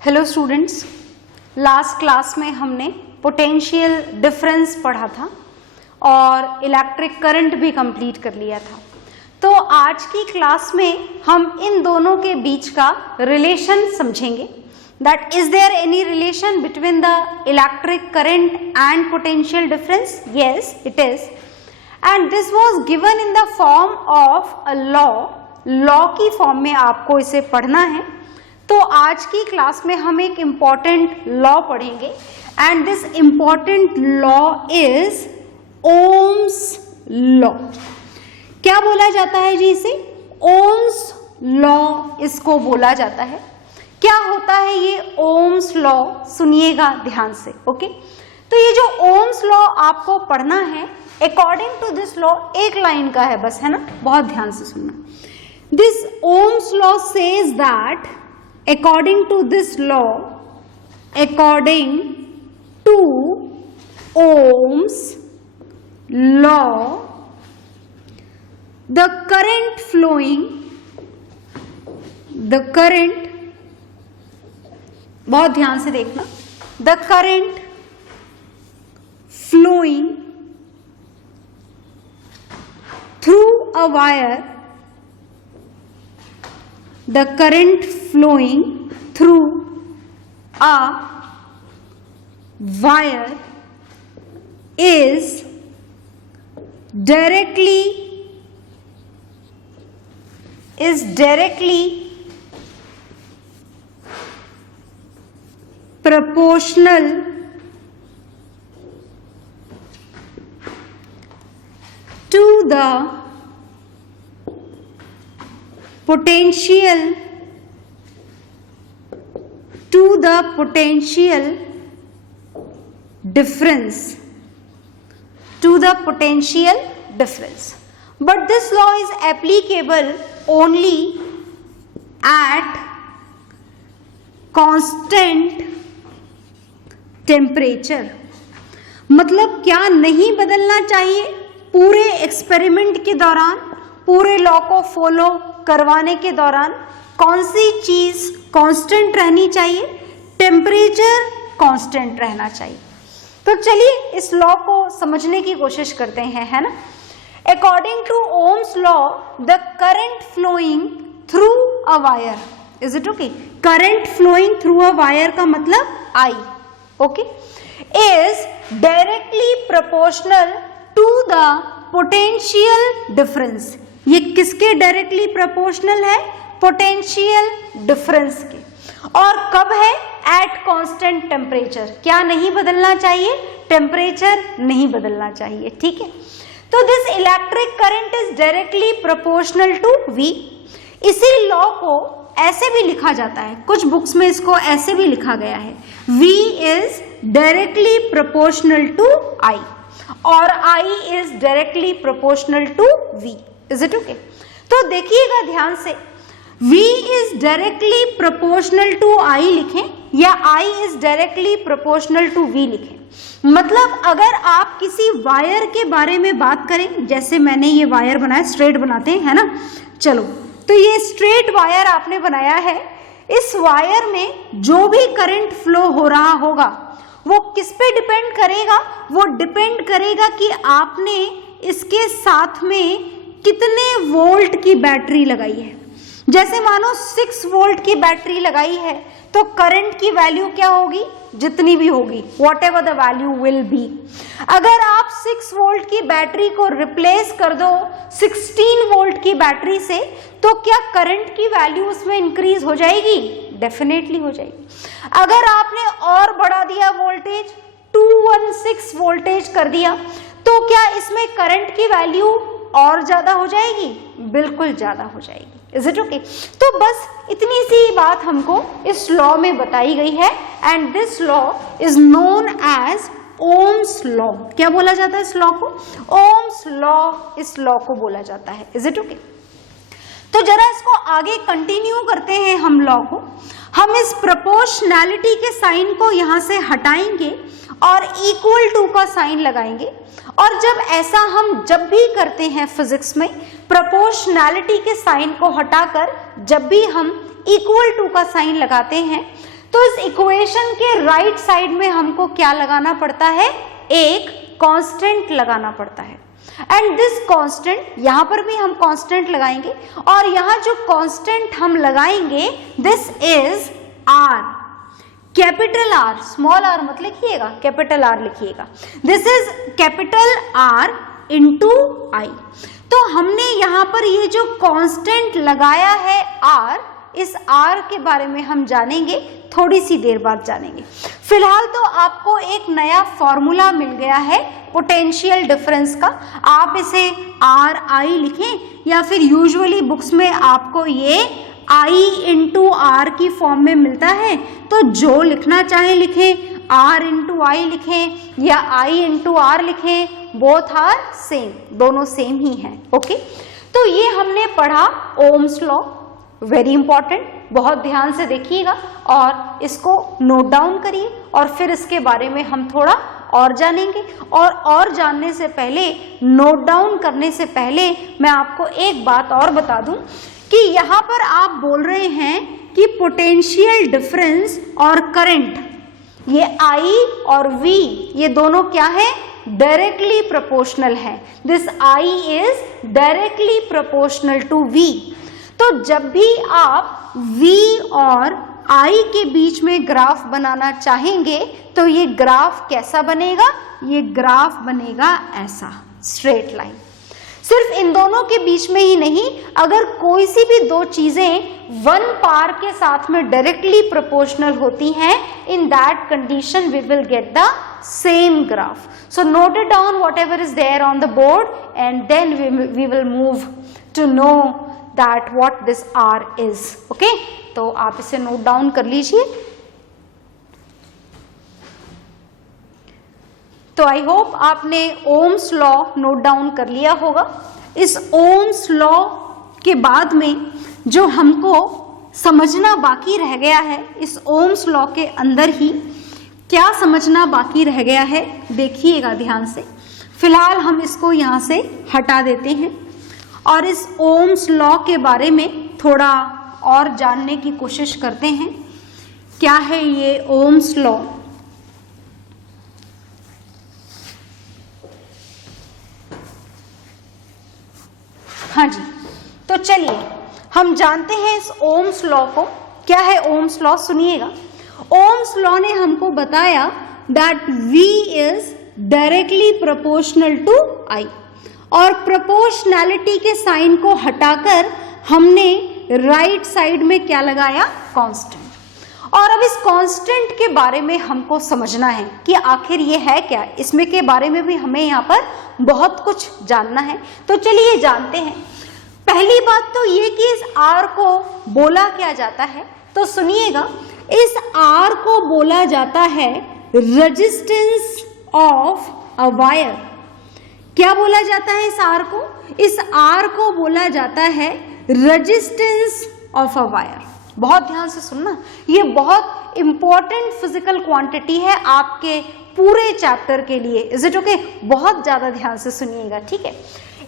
Hello students, last class में हमने potential difference पढ़ा था और इलेक्ट्रिक करंट भी कंप्लीट कर लिया था। तो आज की क्लास में हम इन दोनों के बीच का रिलेशन समझेंगे। That is there any relation between the electric current and potential difference? Yes, it is. And this was given in the form of a law की फॉर्म में आपको इसे पढ़ना है। तो आज की क्लास में हम एक इम्पॉर्टेंट लॉ पढ़ेंगे and this important law is ohms law. क्या बोला जाता है जी इसे? ओम्स लॉ इसको बोला जाता है। क्या होता है ये ओम्स लॉ? सुनिएगा ध्यान से, ओके। तो ये जो ओम्स लॉ आपको पढ़ना है, अकॉर्डिंग टू दिस लॉ एक लाइन का है बस, है ना, बहुत ध्यान से सुनना। This Ohm's law says that according to this law, according to Ohm's law, the current flowing, बहुत ध्यान से देखना, the current flowing through a wire, the current flowing through a wire is directly proportional to the potential difference. But this law is applicable only at constant temperature. मतलब क्या नहीं बदलना चाहिए पूरे एक्सपेरिमेंट के दौरान, पूरे लॉ को फॉलो करवाने के दौरान कौन सी चीज कांस्टेंट रहनी चाहिए? टेम्परेचर कांस्टेंट रहना चाहिए। तो चलिए इस लॉ को समझने की कोशिश करते हैं, है ना। According to Ohm's law, the current flowing through a wire, is it okay? Current flowing through a wire का मतलब I, okay, is directly proportional to the potential difference. ये किसके डायरेक्टली प्रोपोर्शनल है? पोटेंशियल डिफरेंस के। और कब है? At constant temperature. क्या नहीं बदलना चाहिए? टेम्परेचर नहीं बदलना चाहिए, ठीक है। तो this electric current is directly proportional to V। इसी लॉ को ऐसे भी लिखा जाता है, कुछ बुक्स में इसको ऐसे भी लिखा गया है, V is directly proportional to I और I is directly proportional to V। Is it okay? तो देखिएगा ध्यान से, V is directly proportional to I लिखें या I is directly proportional to V लिखें। मतलब अगर आप किसी वायर के बारे में बात करें, जैसे मैंने ये वायर बनाया, स्ट्रेट बनाते हैं, है ना, चलो, तो ये स्ट्रेट वायर आपने बनाया है। इस वायर में जो भी करंट फ्लो हो रहा होगा वो किस पे डिपेंड करेगा? वो डिपेंड करेगा कि आपने इसके साथ में कितने वोल्ट की बैटरी लगाई है। जैसे मानो 6 वोल्ट की बैटरी लगाई है तो करंट की वैल्यू क्या होगी? जितनी भी होगी, what ever the value will be. अगर आप 6 वोल्ट की बैटरी को रिप्लेस कर दो 16 वोल्ट की बैटरी से, तो क्या करंट की वैल्यू उसमें इंक्रीज हो जाएगी? डेफिनेटली हो जाएगी। अगर आपने और बढ़ा दिया वोल्टेज, 216 वोल्टेज कर दिया, तो क्या इसमें करंट की वैल्यू और ज्यादा हो जाएगी? बिल्कुल ज्यादा हो जाएगी। Is it okay? तो बस इतनी सी बात हमको इस लॉ में बताई गई है and this law is known as Ohm's law. क्या बोला जाता है इस लॉ को? ओम्स लॉ, इस लॉ को बोला जाता है। Is it okay? तो जरा इसको आगे कंटिन्यू करते हैं हम लॉ को। हम इस प्रोपोर्शनैलिटी के साइन को यहां से हटाएंगे और इक्वल टू का साइन लगाएंगे। और जब ऐसा हम जब भी करते हैं फिजिक्स में, प्रोपोर्शनैलिटी के साइन को हटाकर जब भी हम इक्वल टू का साइन लगाते हैं, तो इस इक्वेशन के राइट साइड में हमको क्या लगाना पड़ता है, एक कांस्टेंट लगाना पड़ता है। एंड दिस कांस्टेंट, यहां पर भी हम कांस्टेंट लगाएंगे और यहां जो कांस्टेंट हम लगाएंगे this is R, capital R, small R मत लिखिएगा, कैपिटल आर लिखिएगा। This is capital R into I. तो हमने यहां पर ये जो कांस्टेंट लगाया है आर, इस आर के बारे में हम जानेंगे थोड़ी सी देर बाद जानेंगे। फिलहाल तो आपको एक नया फॉर्मूला मिल गया है पोटेंशियल डिफरेंस का। आप इसे आर आई लिखें या फिर यूजुअली बुक्स में आपको ये आई इंटू आर की फॉर्म में मिलता है, तो जो लिखना चाहे लिखें, आर इंटू आई लिखें या आई इंटू आर लिखें, बोथ आर सेम, दोनों सेम ही हैं। ओके, तो ये हमने पढ़ा ओम्स लॉ, वेरी इंपॉर्टेंट, बहुत ध्यान से देखिएगा और इसको नोट डाउन करिए और फिर इसके बारे में हम थोड़ा और जानेंगे। और जानने से पहले, नोट डाउन करने से पहले मैं आपको एक बात और बता दूं कि यहाँ पर आप बोल रहे हैं कि पोटेंशियल डिफरेंस और करंट, ये I और V ये दोनों क्या है, डायरेक्टली प्रोपोर्शनल है। This I is directly proportional to V। तो जब भी आप V और I के बीच में ग्राफ बनाना चाहेंगे तो ये ग्राफ कैसा बनेगा, ये ग्राफ बनेगा ऐसा, स्ट्रेट लाइन। सिर्फ इन दोनों के बीच में ही नहीं, अगर कोई सी भी दो चीजें वन पार के साथ में डायरेक्टली प्रोपोर्शनल होती हैं, in that condition we will get the same graph. So note it down whatever is there on the board and then we will move to know that what this are is. Okay, तो आप इसे note down कर लीजिए। तो I hope आपने Ohm's law note down कर लिया होगा। इस ओम्स लॉ के बाद में जो हमको समझना बाकी रह गया है, इस ओम्स लॉ के अंदर ही क्या समझना बाकी रह गया है, देखिएगा ध्यान से। फिलहाल हम इसको यहाँ से हटा देते हैं और इस ओम्स लॉ के बारे में थोड़ा और जानने की कोशिश करते हैं। क्या है ये ओम्स लॉ? हाँ जी, तो चलिए हम जानते हैं इस ओम्स लॉ को। क्या है ओम्स लॉ, सुनिएगा। ओम्स लॉ ने हमको बताया that V is directly proportional to I, और प्रोपोर्शनैलिटी के साइन को हटाकर हमने राइट साइड में क्या लगाया, कांस्टेंट। और अब इस कांस्टेंट के बारे में हमको समझना है कि आखिर ये है क्या, इसमें के बारे में भी हमें यहाँ पर बहुत कुछ जानना है। तो चलिए जानते हैं। पहली बात तो ये कि इस R को बोला क्या जाता है, तो सुनिएगा, इस R को बोला जाता है रेजिस्टेंस ऑफ अ वायर। क्या बोला जाता है इस R को? इस R को बोला जाता है रेजिस्टेंस ऑफ अ वायर। बहुत ध्यान से सुनना, ये बहुत इंपॉर्टेंट फिजिकल क्वांटिटी है आपके पूरे चैप्टर के लिए। Is it okay? बहुत ज्यादा ध्यान से सुनिएगा, ठीक है।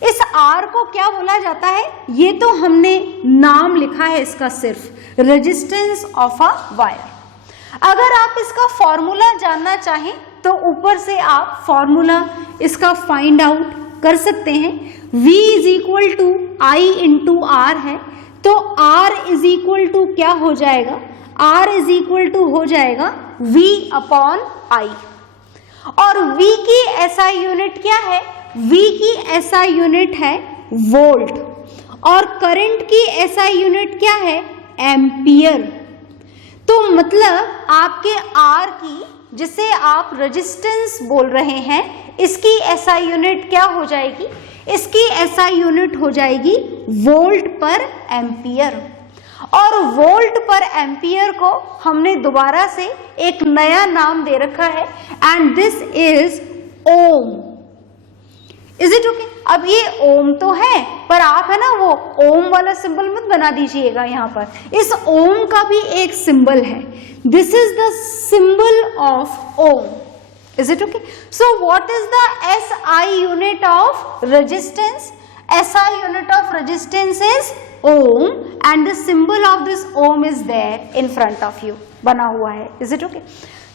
इस R को क्या बोला जाता है, ये तो हमने नाम लिखा है इसका, सिर्फ रेजिस्टेंस ऑफ अ वायर। अगर आप इसका फॉर्मूला जानना चाहें तो ऊपर से आप फॉर्मूला इसका फाइंड आउट कर सकते हैं। V is equal to I into R है, तो R इज इक्वल टू क्या हो जाएगा, R इज इक्वल टू हो जाएगा V अपॉन I। और V की SI यूनिट क्या है, V की SI यूनिट है वोल्ट, और करंट की SI यूनिट क्या है, एम्पियर। तो मतलब आपके R की, जिसे आप रेजिस्टेंस बोल रहे हैं, इसकी SI यूनिट क्या हो जाएगी, इसकी SI यूनिट हो जाएगी वोल्ट पर एम्पियर। और वोल्ट पर एम्पियर को हमने दोबारा से एक नया नाम दे रखा है, and this is ohm. Is it okay? अब ये ओम तो है, पर आप है ना वो ओम वाला सिंबल मत बना दीजिएगा यहाँ पर। इस ओम का भी एक सिंबल है, this is the symbol of ohm. Is it okay? So what is the SI unit of resistance? SI unit of resistance is ohm, and the symbol of this ohm is there in front of you. बना हुआ है। Is it okay?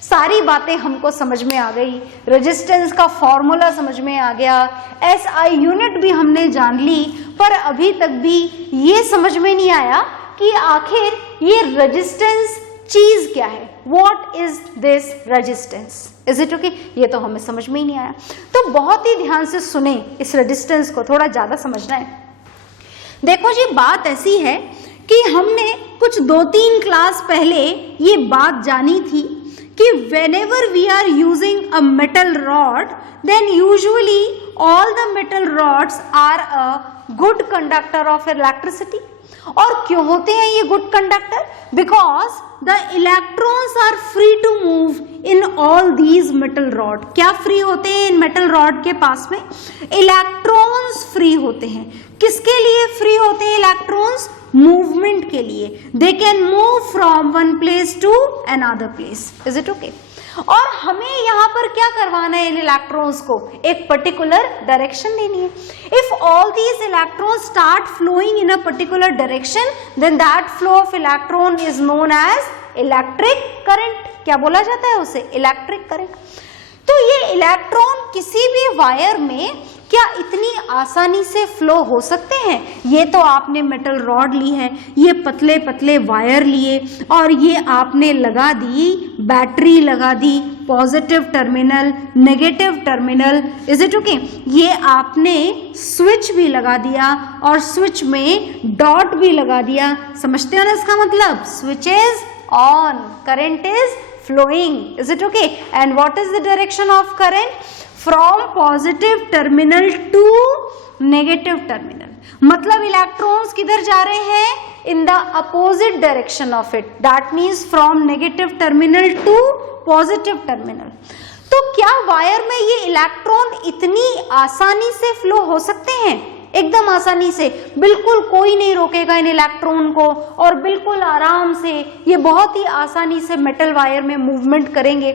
सारी बातें हमको समझ में आ गई, resistance का फॉर्मूला समझ में आ गया, एसआई यूनिट भी हमने जान ली, पर अभी तक भी ये समझ में नहीं आया कि आखिर ये रेजिस्टेंस चीज क्या है। What is this resistance? Is it okay? ये तो हमें समझ में ही नहीं आया। तो बहुत ही ध्यान से सुने, इस रेजिस्टेंस को थोड़ा ज्यादा समझना है। देखो जी, बात ऐसी है कि हमने कुछ 2-3 क्लास पहले ये बात जानी थी कि whenever we are using a metal rod, then usually all the metal rods are a good conductor of electricity. और क्यों होते हैं ये good conductor? Because the electrons are free to move in all these metal rod. क्या free होते हैं इन metal rod के पास में? इलेक्ट्रॉन्स फ्री होते हैं। किसके लिए फ्री होते हैं इलेक्ट्रॉन्स? मूवमेंट के लिए। They can move from one place to another place. Is it okay? और हमें यहाँ पर क्या करवाना है इन इलेक्ट्रॉन्स को? एक पर्टिकुलर डायरेक्शन देनी है। If all these electrons start flowing in a particular direction, then that flow of electron is known as electric current. क्या बोला जाता है उसे? Electric current. तो ये इलेक्ट्रॉन किसी भी वायर में क्या इतनी आसानी से फ्लो हो सकते हैं? ये तो आपने मेटल रॉड ली है, ये पतले पतले वायर लिए और ये आपने लगा दी, बैटरी लगा दी, positive terminal, negative terminal. Is it okay? ये आपने स्विच भी लगा दिया और स्विच में डॉट भी लगा दिया। समझते हो ना इसका मतलब? Switch is on, current is flowing. Is it okay? And what is the direction of current? From positive terminal to negative terminal. मतलब इलेक्ट्रॉन्स किधर जा रहे हैं? In the opposite direction of it. That means from negative terminal to positive terminal. तो क्या wire में ये electron इतनी आसानी से फ्लो हो सकते हैं? एकदम आसानी से, बिल्कुल कोई नहीं रोकेगा इन इलेक्ट्रॉन को और बिल्कुल आराम से ये बहुत ही आसानी से मेटल वायर में मूवमेंट करेंगे।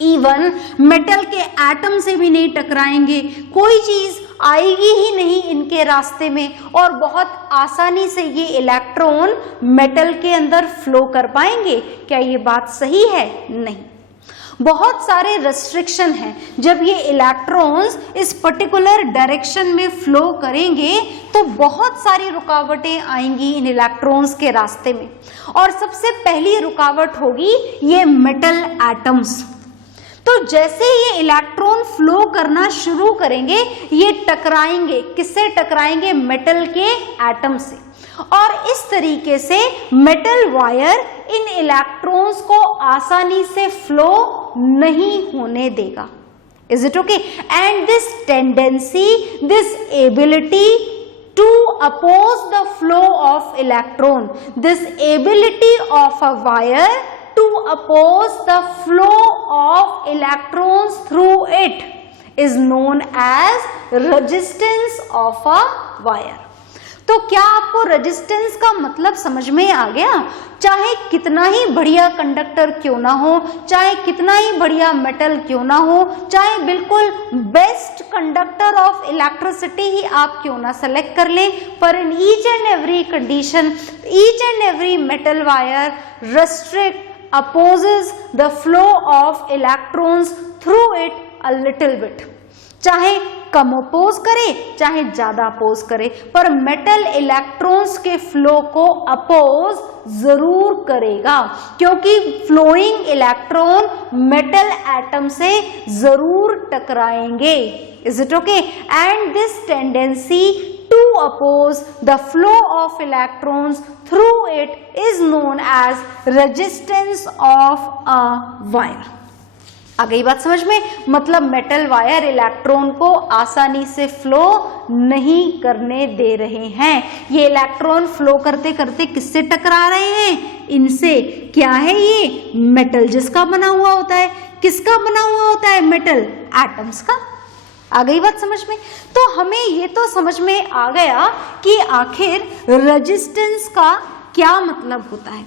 इवन मेटल के एटम से भी नहीं टकराएंगे, कोई चीज आएगी ही नहीं इनके रास्ते में और बहुत आसानी से ये इलेक्ट्रॉन मेटल के अंदर फ्लो कर पाएंगे। क्या ये बात सही है? नहीं। बहुत सारे रेस्ट्रिक्शन हैं। जब ये इलेक्ट्रॉन्स इस पर्टिकुलर डायरेक्शन में फ्लो करेंगे तो बहुत सारी रुकावटें आएंगी इन इलेक्ट्रॉन्स के रास्ते में। और सबसे पहली रुकावट होगी ये मेटल एटम्स। तो जैसे ये इलेक्ट्रॉन फ्लो करना शुरू करेंगे, ये टकराएंगे। किससे टकराएंगे? मेटल के एटम से। और इस तरीके से मेटल वायर इन इलेक्ट्रॉन्स को आसानी से फ्लो नहीं होने देगा। Is it okay? And this tendency, this ability to oppose the flow of electron, this ability of a wire to oppose the flow of electrons through it is known as resistance of a wire. तो क्या आपको resistance का मतलब समझ में आ गया? चाहे कितना ही बढ़िया कंडक्टर क्यों ना हो, चाहे कितना ही बढ़िया मेटल क्यों ना हो, चाहे बिल्कुल बेस्ट कंडक्टर ऑफ इलेक्ट्रिसिटी ही आप क्यों ना सेलेक्ट कर लें, पर in each and every condition, each and every metal wire restrict, opposes the flow of electrons through it a little bit. चाहे कम अपोज करे चाहे ज्यादा अपोज करे, पर मेटल इलेक्ट्रॉन्स के फ्लो को अपोज जरूर करेगा, क्योंकि फ्लोइंग इलेक्ट्रॉन मेटल एटम से जरूर टकराएंगे। Is it okay? And this tendency to oppose the flow of electrons through it is known as resistance of a wire. आ गई बात समझ में? मतलब मेटल वायर इलेक्ट्रॉन को आसानी से फ्लो नहीं करने दे रहे हैं। ये इलेक्ट्रॉन फ्लो करते करते किससे टकरा रहे हैं? इनसे। क्या है ये? मेटल जिसका बना हुआ होता है। किसका बना हुआ होता है? मेटल एटम्स का। आ गई बात समझ में? तो हमें ये तो समझ में आ गया कि आखिर रेजिस्टेंस का क्या मतलब होता है।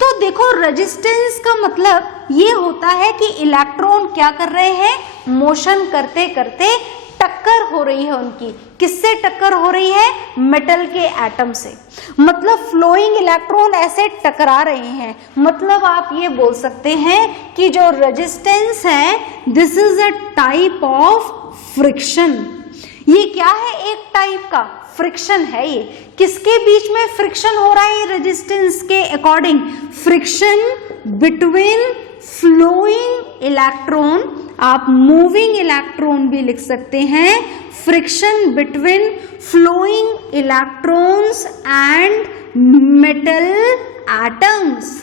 तो देखो, रेजिस्टेंस का मतलब ये होता है कि इलेक्ट्रॉन क्या कर रहे हैं? मोशन करते करते टक्कर हो रही है उनकी। किससे टक्कर हो रही है? मेटल के एटम से। मतलब फ्लोइंग इलेक्ट्रॉन ऐसे टकरा रहे हैं। मतलब आप ये बोल सकते हैं कि जो रेजिस्टेंस है this is a type of friction. ये क्या है? एक टाइप का फ्रिक्शन है। ये किसके बीच में फ्रिक्शन हो रहा है? रेजिस्टेंस के according friction between flowing electron, आप मूविंग इलेक्ट्रॉन भी लिख सकते हैं, friction between flowing electrons and metal atoms.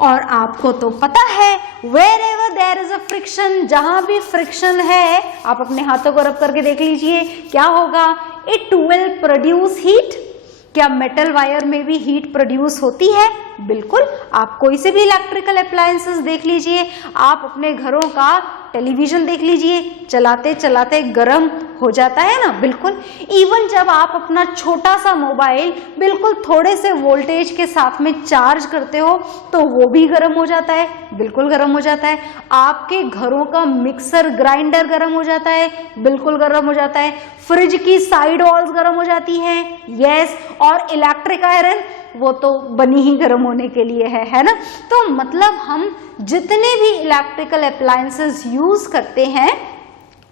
और आपको तो पता है wherever there is a friction, जहां भी फ्रिक्शन है, आप अपने हाथों को रब करके देख लीजिए क्या होगा? It will produce heat. क्या मेटल वायर में भी हीट प्रोड्यूस होती है? बिल्कुल। आप कोई से भी इलेक्ट्रिकल अप्लायंसेस देख लीजिए, आप अपने घरों का टेलीविजन देख लीजिए, चलाते चलाते गर्म हो जाता है ना। बिल्कुल। इवन जब आप अपना छोटा सा मोबाइल बिल्कुल थोड़े से वोल्टेज के साथ में चार्ज करते हो तो वो भी गर्म हो जाता है। बिल्कुल गर्म हो जाता है। आपके घरों का मिक्सर ग्राइंडर गर्म हो जाता है। बिल्कुल गर्म हो जाता है। फ्रिज की साइड वॉल्स गर्म हो जाती हैं। यस। और इलेक्ट्रिक आयरन वो तो बनी ही गर्म होने के लिए है ना। तो मतलब हम जितने भी इलेक्ट्रिकल अप्लायंसेस यूज करते हैं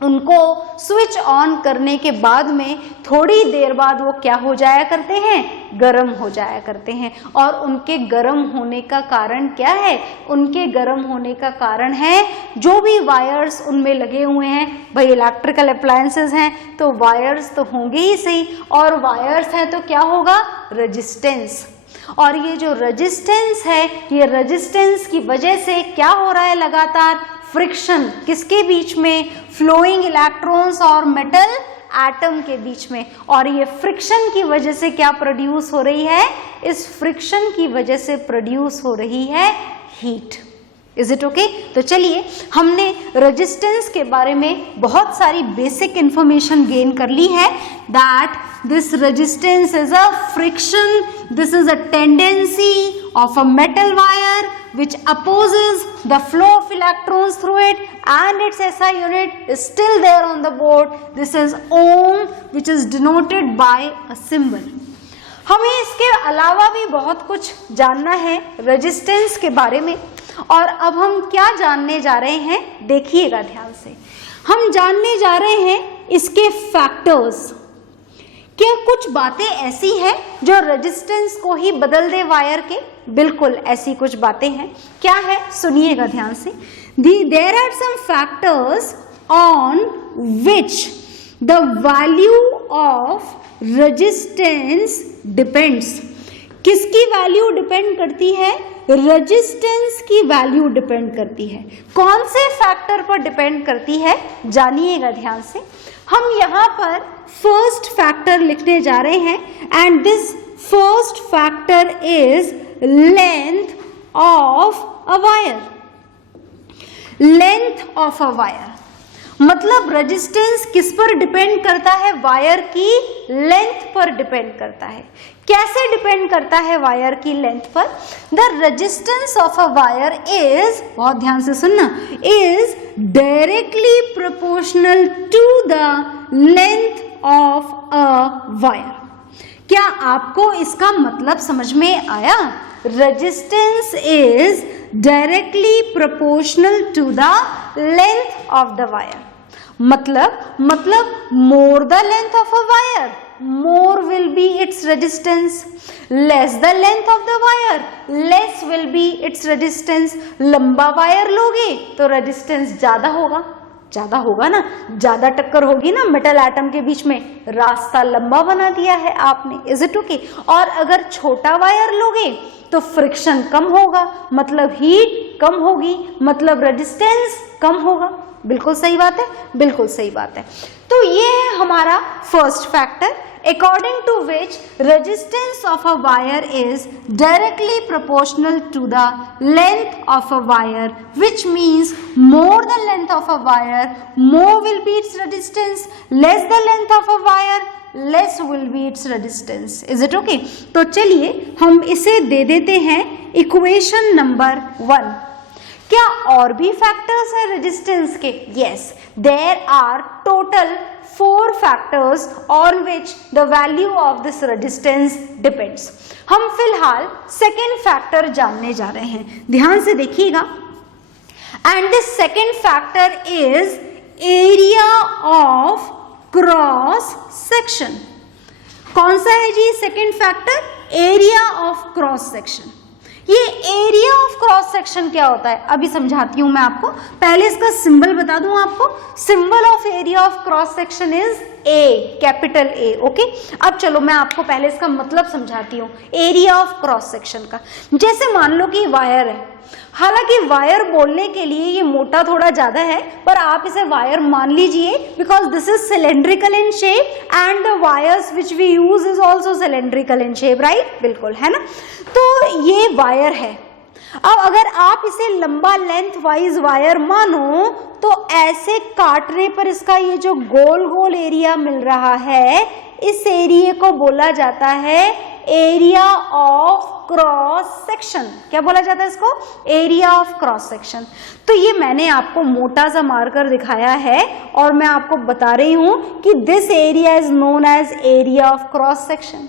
उनको स्विच ऑन करने के बाद में थोड़ी देर बाद वो क्या हो जाया करते हैं? गर्म हो जाया करते हैं। और उनके गर्म होने का कारण क्या है? उनके गर्म होने का कारण है जो भी वायर्स उनमें लगे हुए हैं। भाई इलेक्ट्रिकल अप्लायंसेस हैं तो वायर्स तो होंगे ही सही, और वायर्स हैं तो क्या होगा? रेजिस्टेंस। और ये जो रेजिस्टेंस है, ये रेजिस्टेंस की वजह से क्या हो रहा है? लगातार फ्रिक्शन। किसके बीच में? फ्लोइंग इलेक्ट्रॉन्स और मेटल एटम के बीच में। और ये फ्रिक्शन की वजह से क्या प्रोड्यूस हो रही है? इस फ्रिक्शन की वजह से प्रोड्यूस हो रही है हीट। Is it okay? तो चलिए, हमने रेजिस्टेंस के बारे में बहुत सारी बेसिक इंफॉर्मेशन गेन कर ली है। That this resistance is a friction, this is a tendency of a metal wire which opposes the flow of electrons through it, and its SI unit is still there on the board. This is ohm, which is denoted by a symbol. हमें इसके अलावा भी बहुत कुछ जानना है resistance के बारे में। और अब हम क्या जानने जा रहे हैं? देखिएगा ध्यान से। हम जानने जा रहे हैं इसके फैक्टर्स। क्या कुछ बातें ऐसी हैं जो रेजिस्टेंस को ही बदल दे वायर के? बिल्कुल ऐसी कुछ बातें हैं। क्या है? सुनिएगा ध्यान से। There are some factors on which the value of resistance depends. किसकी वैल्यू डिपेंड करती है? रेजिस्टेंस की वैल्यू डिपेंड करती है। कौन से फैक्टर पर डिपेंड करती है? जानिएगा ध्यान से। हम यहाँ पर फर्स्ट फैक्टर लिखने जा रहे हैं, and this first factor is length of a wire. Length of a wire मतलब रेजिस्टेंस किस पर डिपेंड करता है? वायर की लेंथ पर डिपेंड करता है। कैसे डिपेंड करता है वायर की लेंथ पर? The resistance of a wire is, बहुत ध्यान से सुनना, is directly proportional to the length of a wire. क्या आपको इसका मतलब समझ में आया? Resistance is directly proportional to the length of the wire. मतलब more the length of a wire, more will be its resistance, less the length of the wire, less will be its resistance। लंबा wire लोगे तो resistance ज्यादा होगा ना, ज्यादा टक्कर होगी ना मेटल एटम के बीच में, रास्ता लंबा बना दिया है आपने। Is it okay? और अगर छोटा वायर लोगे तो फ्रिक्शन कम होगा, मतलब हीट कम होगी, मतलब रेजिस्टेंस कम होगा। बिल्कुल सही बात है, बिल्कुल सही बात है। तो ये है हमारा first factor, according to which resistance of a wire is directly proportional to the length of a wire, which means more the length of a wire, more will be its resistance, less the length of a wire, less will be its resistance। Is it okay? तो चलिए हम इसे दे देते हैं equation number 1। क्या और भी factors हैं रेजिस्टेंस के? Yes, there are total 4 factors on which the value of this resistance depends. हम फिलहाल सेकेंड फैक्टर जानने जा रहे हैं, ध्यान से देखिएगा। And the second factor is area of cross section. कौन सा है जी second factor? Area of cross section. ये एरिया ऑफ क्रॉस सेक्शन क्या होता है अभी समझाती हूं मैं आपको। पहले इसका सिंबल बता दूं आपको। Symbol of area of cross section is a, capital A. Okay, अब चलो मैं आपको पहले इसका मतलब समझाती हूँ एरिया ऑफ क्रॉस सेक्शन का। जैसे मान लो कि वायर है, हालांकि वायर बोलने के लिए ये मोटा थोड़ा ज्यादा है, पर आप इसे वायर मान लीजिए because this is cylindrical in shape and the wires which we use is also cylindrical in shape, right? बिल्कुल, है ना। तो ये वायर है। अब अगर आप इसे लंबा लेंथ वाइज वायर मानो तो ऐसे काटने पर इसका ये जो गोल गोल एरिया मिल रहा है, इस एरिया को बोला जाता है एरिया ऑफ क्रॉस सेक्शन। क्या बोला जाता है इसको? Area of cross section. तो ये मैंने आपको मोटा सा मार्कर दिखाया है और मैं आपको बता रही हूं कि this area is known as area of cross section.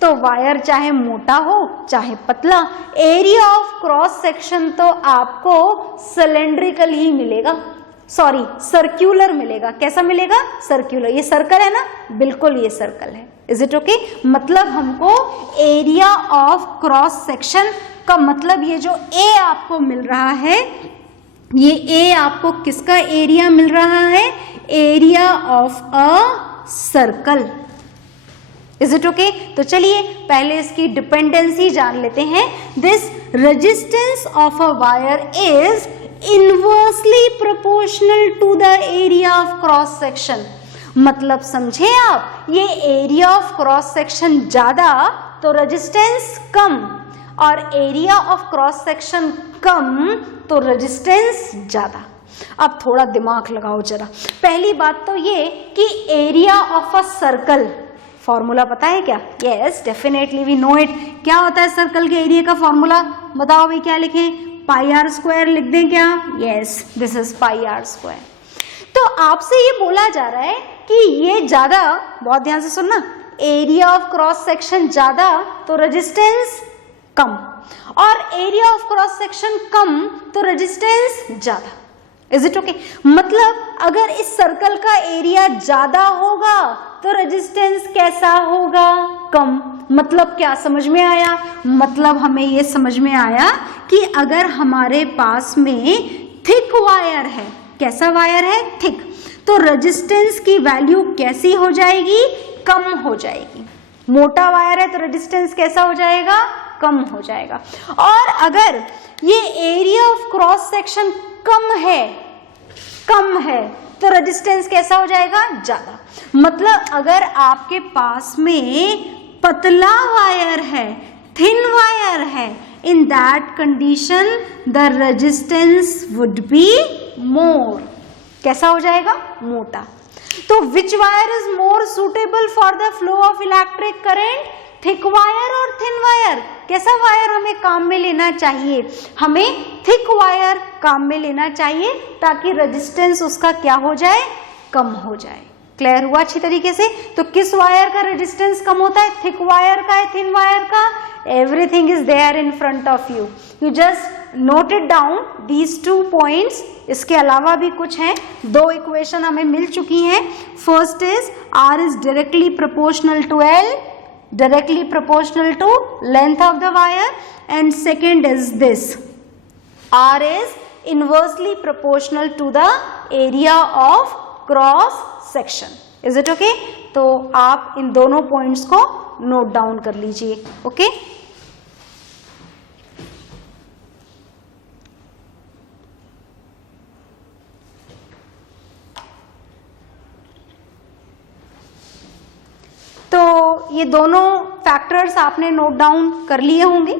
तो वायर चाहे मोटा हो चाहे पतला, एरिया ऑफ क्रॉस सेक्शन तो आपको सिलेंड्रिकल ही मिलेगा, सॉरी सर्क्यूलर मिलेगा। कैसा मिलेगा? सर्क्यूलर। ये सर्कल है ना? बिल्कुल ये सर्कल है। Is it okay? मतलब हमको एरिया ऑफ क्रॉस सेक्शन का मतलब ये जो ए आपको मिल रहा है, ये ए आपको किसका एरिया मिल रहा है? Area of a circle. Is it okay? तो चलिए पहले इसकी डिपेंडेंसी जान लेते हैं। This resistance of a wire is inversely proportional to the area of cross section. मतलब समझे आप, ये एरिया ऑफ क्रॉस सेक्शन ज्यादा तो रेजिस्टेंस कम, और एरिया ऑफ क्रॉस सेक्शन कम तो रेजिस्टेंस ज्यादा। अब थोड़ा दिमाग लगाओ जरा। पहली बात तो ये कि area of a circle, formula पता है क्या? Yes, definitely we know it. क्या होता है सर्कल के एरिया का फॉर्मूला? बताओ भाई, क्या लिखें? पाई आर स्क्वायर लिख दें क्या? Yes, this is pi r square. तो आपसे ये बोला जा रहा है कि ये ज्यादा, बहुत ध्यान से सुनना, एरिया ऑफ क्रॉस सेक्शन ज्यादा तो रेजिस्टेंस कम, और एरिया ऑफ क्रॉस सेक्शन कम तो रेजिस्टेंस ज्यादा। Is it okay? मतलब अगर इस सर्कल का एरिया ज्यादा होगा तो रेजिस्टेंस कैसा होगा? कम। मतलब क्या समझ में आया? मतलब हमें ये समझ में आया कि अगर हमारे पास में थिक वायर है, कैसा वायर है? थिक, तो रेजिस्टेंस की वैल्यू कैसी हो जाएगी? कम हो जाएगी। मोटा वायर है तो रेजिस्टेंस कैसा हो जाएगा? कम हो जाएगा। और अगर ये एरिया ऑफ क्रॉस सेक्शन कम है तो रेजिस्टेंस कैसा हो जाएगा? ज्यादा। मतलब अगर आपके पास में पतला वायर है, थिन वायर है, in that condition the resistance would be more. कैसा हो जाएगा? मोटा। तो which wire is more suitable for the flow of electric current? Thick wire और थिन वायर? कैसा वायर हमें काम में लेना चाहिए? हमें थिक वायर काम में लेना चाहिए ताकि रेजिस्टेंस उसका क्या हो जाए? कम हो जाए। क्लियर हुआ अच्छी तरीके से? तो किस वायर का रेजिस्टेंस कम होता है? थिक वायर का है, थिन वायर का? Everything is there in front of you, you just note it down these 2 points. इसके अलावा भी कुछ हैं, 2 इक्वेशन हमें मिल चुकी हैं। First is R is directly proportional to L, directly proportional to length of the wire, and second is this, R is inversely proportional to the area of cross section. Is it okay? तो आप इन दोनों points को note down कर लीजिए। Okay, तो ये दोनों factors आपने नोट डाउन कर लिए होंगे।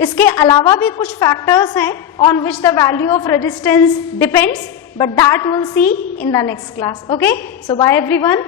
इसके अलावा भी कुछ फैक्टर्स हैं on which the value of resistance depends, but that we'll see in the next class. Okay, so bye everyone.